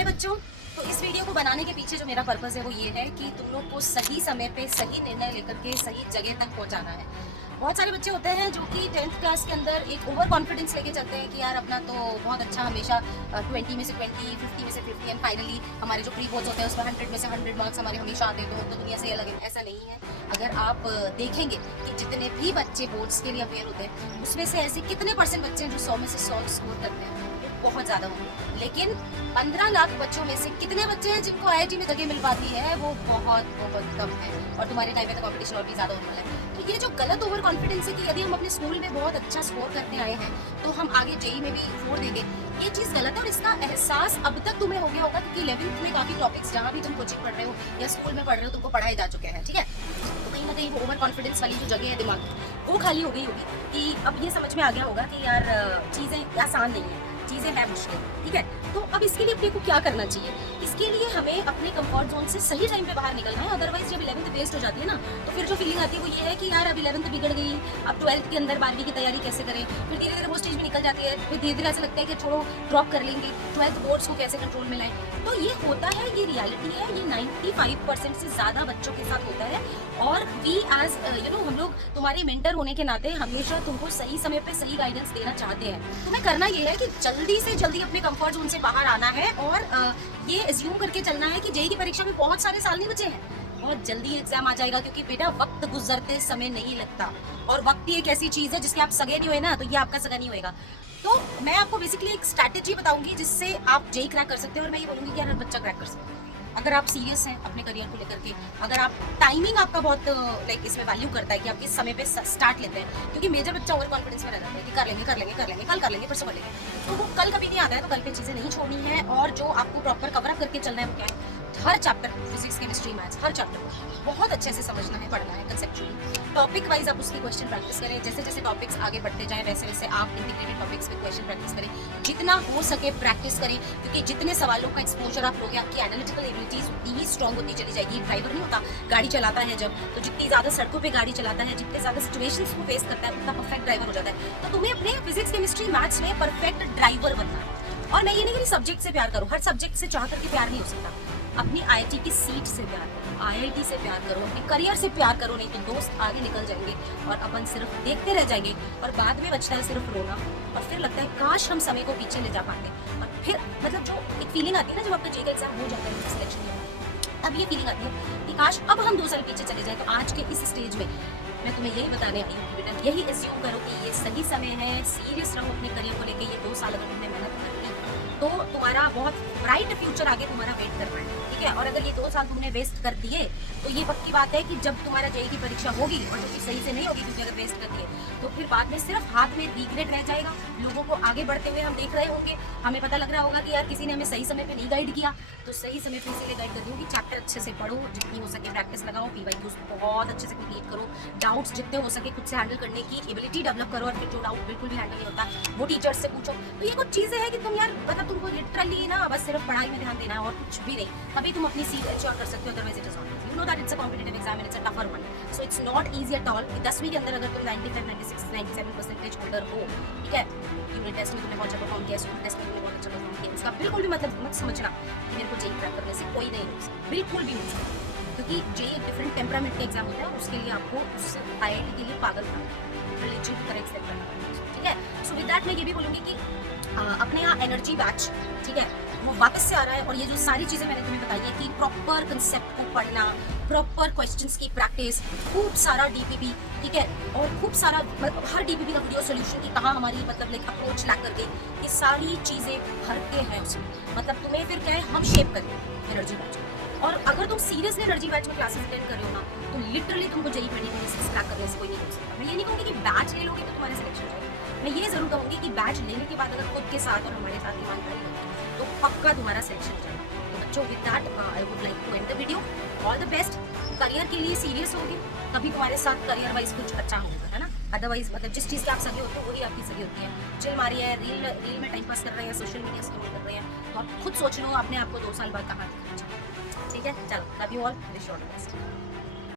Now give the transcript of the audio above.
हाय बच्चों, तो इस वीडियो को बनाने के पीछे जो मेरा पर्पस है वो ये है कि तुम लोग को सही समय पे सही निर्णय लेकर के सही जगह तक पहुंचाना है। बहुत सारे बच्चे होते हैं जो कि 10th क्लास के अंदर एक ओवर कॉन्फिडेंस लेके चलते हैं कि यार अपना तो बहुत अच्छा हमेशा 20 में से 20, 50 में से 50 एंड फाइनली हमारे जो प्री बोर्ड्स होते हैं उसमें 100 में से 100 मार्क्स हमारे हमेशा आते हैं, तो हम तो दुनिया से अलग है। ऐसा नहीं है। अगर आप देखेंगे कि जितने भी बच्चे बोर्ड्स के लिए अपेयर होते हैं उसमें से ऐसे कितने परसेंट बच्चे हैं जो 100 में से 100 स्कोर करते हैं, बहुत ज़्यादा होंगे। लेकिन 15 लाख बच्चों में से कितने बच्चे हैं जिनको आईआईटी में जगह मिल पाती है, वो बहुत बहुत कम है। और तुम्हारे टाइम में तो कंपटीशन और भी ज़्यादा होने वाला है। तो ये जो गलत ओवर कॉन्फिडेंस है कि यदि हम अपने स्कूल में बहुत अच्छा स्कोर करते आए हैं तो हम आगे जेई में भी 4 देंगे, ये चीज़ गलत है। और इसका एहसास अब तक तुम्हें हो गया होगा क्योंकि 11th में काफ़ी टॉपिक्स जहाँ भी तुम कोचिंग पढ़ रहे हो या स्कूल में पढ़ रहे हो तुमको पढ़ाए जा चुके हैं, ठीक है। तो कहीं ना कहीं वो ओवर कॉन्फिडेंस वाली जो जगह है दिमाग की वो खाली हो गई होगी कि अब ये समझ में आ गया होगा कि यार चीज़ें आसान नहीं है, चीज़ें हैं मुश्किल, ठीक है। तो अब इसके लिए अपने को क्या करना चाहिए? इसके लिए हमें अपने कंफर्ट जोन से सही टाइम पे बाहर निकलना है। अदरवाइज जब 11th वेस्ट हो जाती है ना तो फिर जो फीलिंग आती है वो ये है कि यार अब 11th बिगड़ गई, अब 12th के अंदर 12वीं की तैयारी कैसे करें। फिर धीरे धीरे वो स्टेज में निकल जाती है, फिर धीरे धीरे ऐसा लगता है कि छोड़ो ड्रॉप कर लेंगे, 12th बोर्ड्स को कैसे कंट्रोल में लाएं। तो ये होता है, ये रियलिटी है, ये 95% से ज़्यादा बच्चों के साथ होता है। और वी एज हम लोग तुम्हारे मेंटर होने के नाते हमेशा तुमको सही समय पे सही गाइडेंस देना चाहते हैं। तुम्हें करना ये है कि जल्दी से जल्दी अपने कंफर्ट जोन से बाहर आना है और ये एज्यूम करके चलना है कि जेईई की परीक्षा में बहुत सारे साल नहीं बचे हैं, बहुत जल्दी एग्जाम आ जाएगा। क्योंकि बेटा वक्त गुजरते समय नहीं लगता, और वक्त ही एक ऐसी चीज़ है जिसके आप सगे नहीं हुए ना तो ये आपका सगा नहीं होएगा। तो मैं आपको बेसिकली एक स्ट्रैटेजी बताऊंगी जिससे आप जेईई क्रैक कर सकते हैं, और मैं ये बोलूंगी कि यार बच्चा क्रैक कर सकता है अगर आप सीरियस हैं अपने करियर को लेकर के। अगर आप टाइमिंग आपका बहुत लाइक इसमें वैल्यू करता है कि आप किस समय पे स्टार्ट लेते हैं, क्योंकि मेजर बच्चा ओवर कॉन्फिडेंस में रह जाता है कि कर लेंगे कर लेंगे कर लेंगे, कल कर लेंगे, परसों कर लेंगे। तो वो कल कभी नहीं आता है, तो कल पे चीज़ें नहीं छोड़नी है। और जो आपको प्रॉपर कवर अप करके चलना है वो क्या है, हर चैप्टर फिजिक्स केमिस्ट्री मैथ्स हर चैप्टर को बहुत अच्छे से समझना है, पढ़ना है कंसेप्चुअली। टॉपिक वाइज आप उसकी क्वेश्चन प्रैक्टिस करें। जैसे जैसे टॉपिक्स आगे बढ़ते जाएं वैसे वैसे आप इंटीग्रेटेड टॉपिक्स पे क्वेश्चन प्रैक्टिस करें, जितना हो सके प्रैक्टिस करें। क्योंकि जितने सवालों का एक्सपोजर आप लोगे आपकी एनालिटिकल एबिलिटीज उतनी ही स्ट्रॉन्ग होती चली जाएगी। ड्राइवर नहीं होता, गाड़ी चलाता है जब, तो जितनी ज़्यादा सड़कों पर गाड़ी चलाता है, जितने ज़्यादा सिचुएशंस को फेस करता है उतना परफेक्ट ड्राइवर हो जाता है। तो तुम्हें अपने फिजिक्स केमिस्ट्री मैथ्स में परफेक्ट ड्राइवर बनना है। और मैं ये नहीं कह रही सब्जेक्ट से प्यार करो, हर सब्जेक्ट से चाह करके प्यार नहीं हो सकता। अपनी आईआईटी की सीट से प्यार करो, आईआईटी से प्यार करो, अपने करियर से प्यार करो, नहीं तो दोस्त आगे निकल जाएंगे और अपन सिर्फ देखते रह जाएंगे। और बाद में बचता है सिर्फ रोना, और फिर लगता है काश हम समय को पीछे ले जा पाते। और फिर मतलब जो एक फीलिंग आती है ना जब आपका जेईई का एग्जाम हो जाता है सिलेक्शन में, अब ये फीलिंग आती है कि काश अब हम 2 साल पीछे चले जाए। तो आज के इस स्टेज में मैं तुम्हें यही बताने आई हूँ बेटा, यही एज्यूम करो कि ये सही समय है, सीरियस रहो अपने करियर को लेकर। ये 2 साल अगर तुमने मेहनत कर ली तो तुम्हारा बहुत ब्राइट फ्यूचर आगे तुम्हारा वेट कर रहा है, ठीक है। और अगर ये 2 साल तुमने वेस्ट कर दिए तो ये पक्की बात है कि जब तुम्हारा जेईई की परीक्षा होगी और जो कि सही से नहीं होगी क्योंकि अगर वेस्ट कर दिए तो फिर बाद में सिर्फ हाथ में रिग्रेट रह जाएगा। लोगों को आगे बढ़ते हुए हम देख रहे होंगे, हमें पता लग रहा होगा कि यार किसी ने हमें सही समय पे नहीं गाइड किया। तो सही समय पे इसीलिए गाइड करती हूँ कि चैप्टर अच्छे से पढ़ो, जितनी हो सके प्रैक्टिस लगाओ, पीवाईक्यूज बहुत अच्छे से कंप्लीट करो, डाउट्स जितने हो सके खुद से हैंडल करने की एबिलिटी डेवलप करो। और फिर जो डाउट बिल्कुल भी हैंडल नहीं होता वो टीचर्स से पूछो। तो ये कुछ चीज़ें हैं कि तुम यार मतलब तुमको लिटरली ना बस सिर्फ पढ़ाई में ध्यान देना है और कुछ भी नहीं, तभी तुम अपनी सीट एश्योर कर सकते हो। Otherwise it is not easy. You know that it's a competitive exam and it's a tougher one, so it's not easy at all. 10वीं के अंदर अगर तुम 95, 96, 97% होल्डर हो, ठीक है, यूनिट टेस्ट में तुमने बहुत अच्छा परफॉर्म किया, स्कूल टेस्ट में तुमने बहुत अच्छा परफॉर्म किया, उसका बिल्कुल भी मतलब मत समझना कि मेरे को जेईई क्रैक करने से कोई नहीं रोक सकता, बिल्कुल भी नहीं सकता। क्योंकि जेईई एक डिफरेंट टेम्परामेंट का एग्जाम होता है, उसके लिए आपको उस आईआईटी के लिए पागल था रिलीजन की तरह एक्सेप्ट करना पड़ेगा, ठीक है। सो विद दैट मैं ये भी बोलूँगी कि अपने यहाँ एनर्जी बैच, ठीक है, वो वापस से आ रहा है। और ये जो सारी चीज़ें मैंने तुम्हें बताई है कि प्रॉपर कंसेप्ट को पढ़ना, प्रॉपर क्वेश्चंस की प्रैक्टिस, खूब सारा डीपीपी, ठीक है, और खूब सारा हर डीपीपी का वीडियो सोल्यूशन की कहाँ हमारी मतलब लाइक अप्रोच ला करके ये सारी चीज़ें भरते हैं उसमें। मतलब तुम्हें फिर क्या है, हम शेप करें एनर्जी बैच। और अगर तुम सीरियसली एनर्जी बैच में क्लासेस अटेंड कर रहे हो ना तो लिटरली तुमको जेईई 2026 क्रैक करने से कोई नहीं हो सकता। मैं ये नहीं कहूँगी कि बैच ले लोगे तो तुम्हारे सिलेक्शन जाएगा, मैं ये जरूर कहूँगी कि बैच लेने के बाद अगर खुद के साथ और हमारे साथ ईमानदारी होगी तो पक्का तुम्हारा सिलेक्शन हो जाएगा। तो बच्चों with that I would like to end the video. All the best. Career के लिए सीरियस होगी तभी तुम्हारे साथ करियर वाइज कुछ अच्छा होगा, है ना। अदरवाइज मतलब जिस चीज़ के आप सगे होते हो वही आपकी सगी होती है। चिल मारी है, रील में टाइम पास कर रहे हैं, सोशल मीडिया स्क्रॉल कर रहे हैं, तो आप खुद सोच लो अपने आप को 2 साल बाद कहाँ दिखना चाहिए, ठीक है। चलो love you all, wish you all the best.